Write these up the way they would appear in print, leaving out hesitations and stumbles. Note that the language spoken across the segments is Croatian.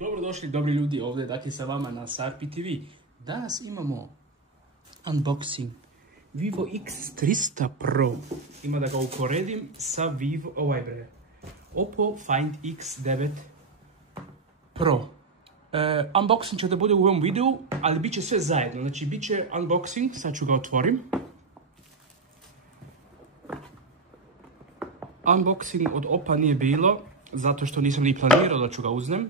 Dobrodošli, dobri ljudi, ovdje dakle sa vama na Sarpi TV. Danas imamo unboxing Vivo X300 Pro. Ima da ga uporedim sa Vivo, Oppo Find X9 Pro. Unboxing će da bude u ovom videu, ali bit će sve zajedno. Znači, bit će unboxing, sad ću ga otvorim. Unboxing od Oppa nije bilo, zato što nisam ni planirao da ću ga uznem.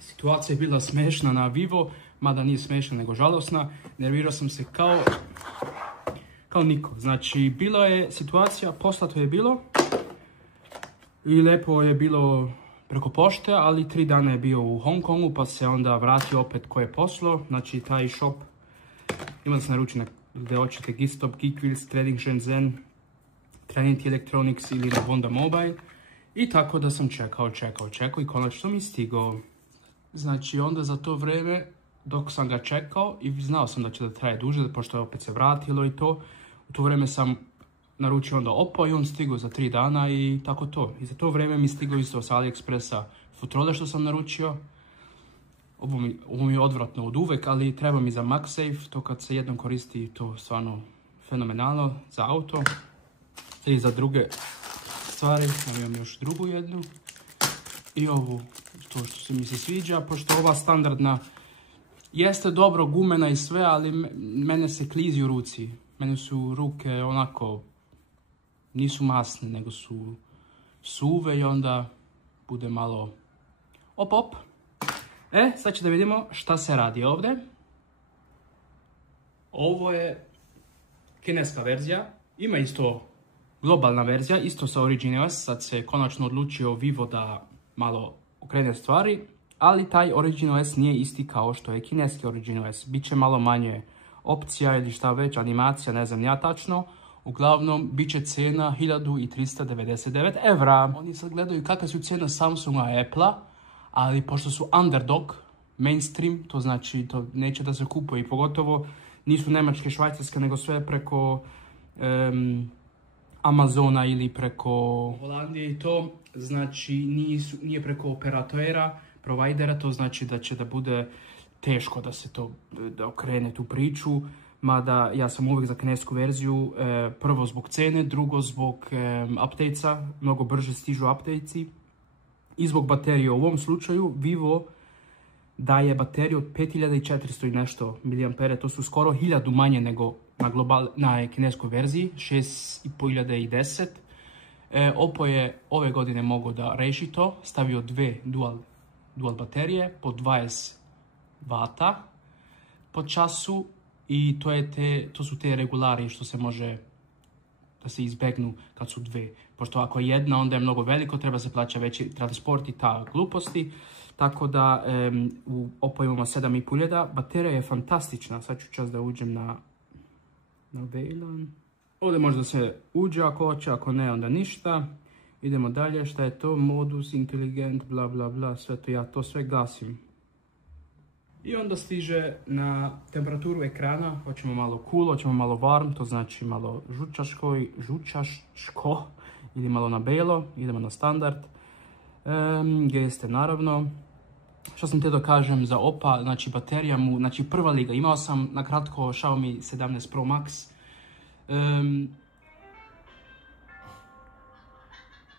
Situacija je bila smešna na Vivo, mada nije smešna nego žalosna. Nervirao sam se kao niko. Znači, bila je situacija, poslato je bilo i lepo je bilo preko pošte, ali 3 dana je bio u Hong Kongu, pa se onda vratio opet ko je poslao. Znači, taj shop ima da se naruči na gdje hoćete, Gistop, Geekwheels, Trading Shenzhen, Trinity Electronics ili na Honda Mobile. I tako da sam čekao i konačno mi stigao. Znači, onda za to vrijeme, dok sam ga čekao i znao sam da će da traje duže, pošto je opet se vratilo i to, u to vrijeme sam naručio onda Oppo i on stigao za 3 dana i tako to. I za to vrijeme mi stigao isto sa AliExpressa futrole što sam naručio. Ovo mi je odvratno od uvek, ali treba mi za MagSafe, to kad se jednom koristi, to stvarno fenomenalno za auto. I za druge stvari, imam još drugu jednu. I ovu, to što mi se sviđa, pošto ova standardna jeste dobro gumena i sve, ali mene se klizi u ruci. Mene su ruke onako, nisu masne, nego su suve i onda bude malo op. Sad će da vidimo šta se radi ovdje. Ovo je kineska verzija, ima isto globalna verzija, isto sa Origin OS. Sad se konačno odlučio Vivo da malo okrene stvari, ali taj Origin OS nije isti kao što je kineski Origin OS. Biće malo manje opcija ili šta već, animacija, ne znam ja tačno. Uglavnom, bit će cena 1399 €. Oni sad gledaju kakve su cijene Samsunga i Apple-a, ali pošto su underdog, mainstream, to znači to neće da se kupuje i pogotovo nisu nemačke, švajcarske, nego sve preko Amazona ili preko Holandije i to, znači nije preko operatera, provajdera, to znači da će da bude teško da se to, da okrene tu priču, mada ja sam uvijek za kinesku verziju, prvo zbog cene, drugo zbog updatesa, mnogo brže stižu updatesi i zbog baterije. U ovom slučaju Vivo daje bateriju od 5400 i nešto mAh, to su skoro 1000 manje nego na kineskoj verziji, 6510. Oppo je ove godine mogao da reši to, stavio 2 dual baterije po 20 W po času i to su te regulari što se može da se izbegnu kad su 2. Pošto ako je jedna, onda je mnogo veliko, treba se plaća veći transport i ta gluposti. Tako da u Oppo imamo 7500, baterija je fantastična. Sad ću čas da uđem na VLAN. Ovdje možda se uđe ako hoće, ako ne onda ništa. Idemo dalje, šta je to? Modus, inteligent, bla bla bla, sve to ja to sve gasim. I onda stiže na temperaturu ekrana, hoćemo malo cool, hoćemo malo warm, to znači malo žučaško ili malo na belo, idemo na standard. Geste naravno. Što sam te da kažem za Oppa, znači baterija mu, znači prva liga, imao sam na kratko Xiaomi 17 Pro Max.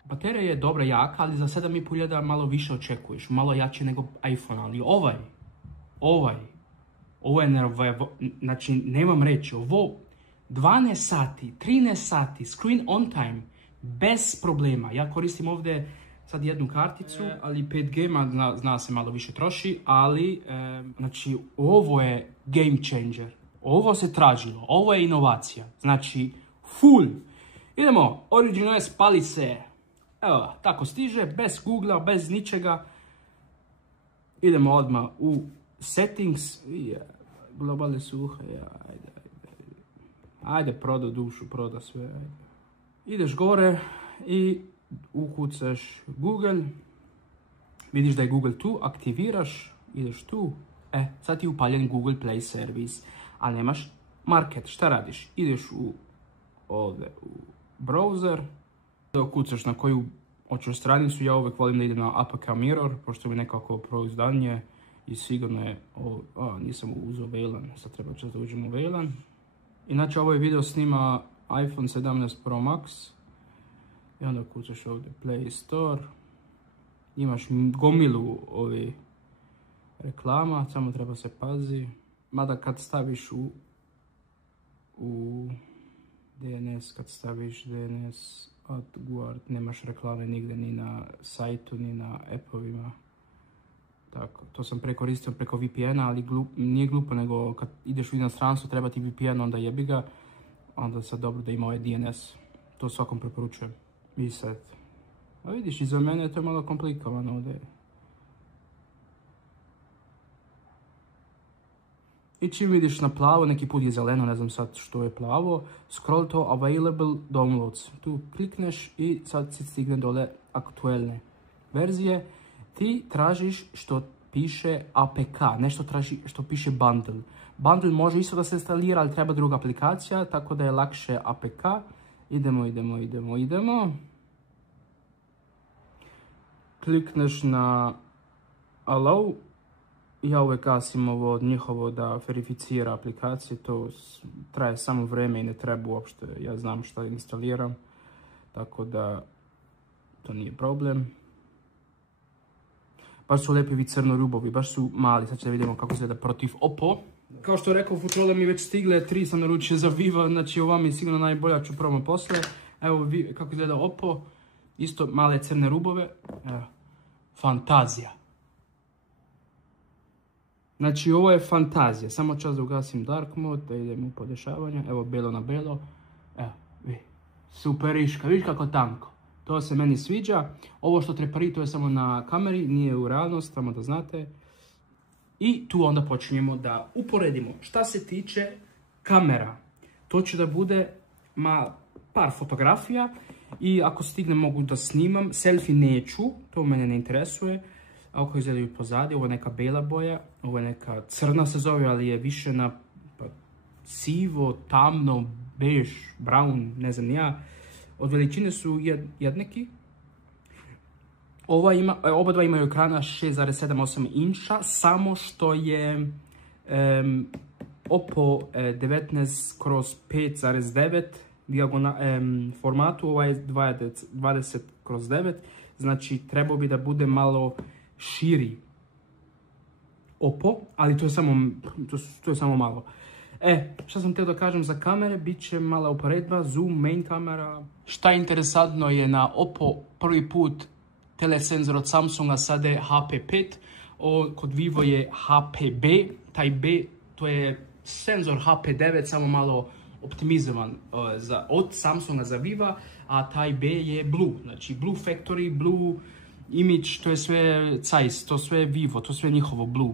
Baterija je dobra, jaka, ali za 7500 malo više očekuješ, malo jače nego iPhone, ali ovo je znači nemam reći, ovo 12 sati, 13 sati, screen on time, bez problema. Ja koristim ovdje sad jednu karticu, ali 5G zna se malo više troši, ali znači ovo je game changer. Ovo se tražilo, ovo je inovacija, znači full. Idemo, Origin OS pali se, evo tako stiže, bez Googlea, bez ničega. Idemo odmah u settings, globalne suhe, ajde proda dušu, proda sve, ajde. Ideš gore i ukucaš Google, vidiš da je Google tu, aktiviraš, ideš tu, sad ti je upaljen Google Play Service, a nemaš market, šta radiš? Ideš ovdje u browser, da ukucaš na koju Hoću stranicu, ja uvijek volim da idem na APK Mirror, pošto mi nekako proizdanije i sigurno je, nisam uzeo VLAN, sad treba čas da uđem u VLAN. Inače, ovaj video snima iPhone 17 Pro Max. I onda kucaš ovdje Play Store. Imaš gomilu ovih reklama, samo treba se pazi. Mada kad staviš u DNS, kad staviš DNS AdGuard, nemaš reklame nigdje, ni na sajtu, ni na appovima. Tako, to sam koristio preko VPN-a, ali nije glupo, nego kad ideš u inostranstvo treba ti VPN, onda jebi ga. Onda sad dobro da ima ovaj DNS. To svakom preporučujem. I sad. A vidiš, i za mene je to malo komplikovano ovdje. I čim vidiš na plavo, neki put je zeleno, ne znam sad što je plavo, scroll to available downloads. Tu klikneš i sad se stigne dole aktuelne verzije. Ti tražiš što piše APK, nešto traži što piše bundle. Bundle može isto da se instalira, ali treba druga aplikacija, tako da je lakše APK. Idemo. Klikneš na allow. Ja uvijek gasim ovo od njihovo da verificira aplikacije, to traje samo vrijeme i ne treba uopšte, ja znam šta instaliram, tako da to nije problem. Baš su lijepi crno rubovi, baš su mali, sad će da vidimo kako izgleda protiv Oppo. Kao što rekao, futrole mi već stigle, 3 sam naručio za Viva, znači ova mi je sigurno najbolja, ću probam posle. Evo kako izgleda Oppo, isto male crne rubove, evo, fantazija. Znači ovo je fantazija, samo čas da ugasim dark mode, da idem u podešavanje, evo belo na belo, evo, superiška, vidiš kako tanko, to se meni sviđa, ovo što trepari to je samo na kameri, nije u realnost, samo da znate. I tu onda počinjemo da uporedimo. Šta se tiče kamera, to će da bude par fotografija i ako stignem mogu da snimam, selfie neću, to mene ne interesuje. Ako izgledaju pozadi, ovo je neka bela boja, ovo je neka crna se zove, ali je više na sivo, tamno, bež, brown, ne znam ja. Od veličine su jednaki. Oba dva imaju ekrana 6,78 inča, samo što je Oppo 19/5,9 formatu, ovaj je 20/9, znači trebao bi da bude malo širi Oppo, ali to je samo malo. Šta sam htio da kažem za kamere, bit će mala uporedba, zoom, main kamera. Šta je interesantno je na Oppo prvi put telesenzor od Samsunga sada je HP5, kod Vivo je HPB, taj B to je senzor HP9, samo malo optimizovan od Samsunga za Viva, a taj B je Blue, znači Blue Factory, Blue Image, to je sve Zeiss, to sve Vivo, to sve njihovo Blue.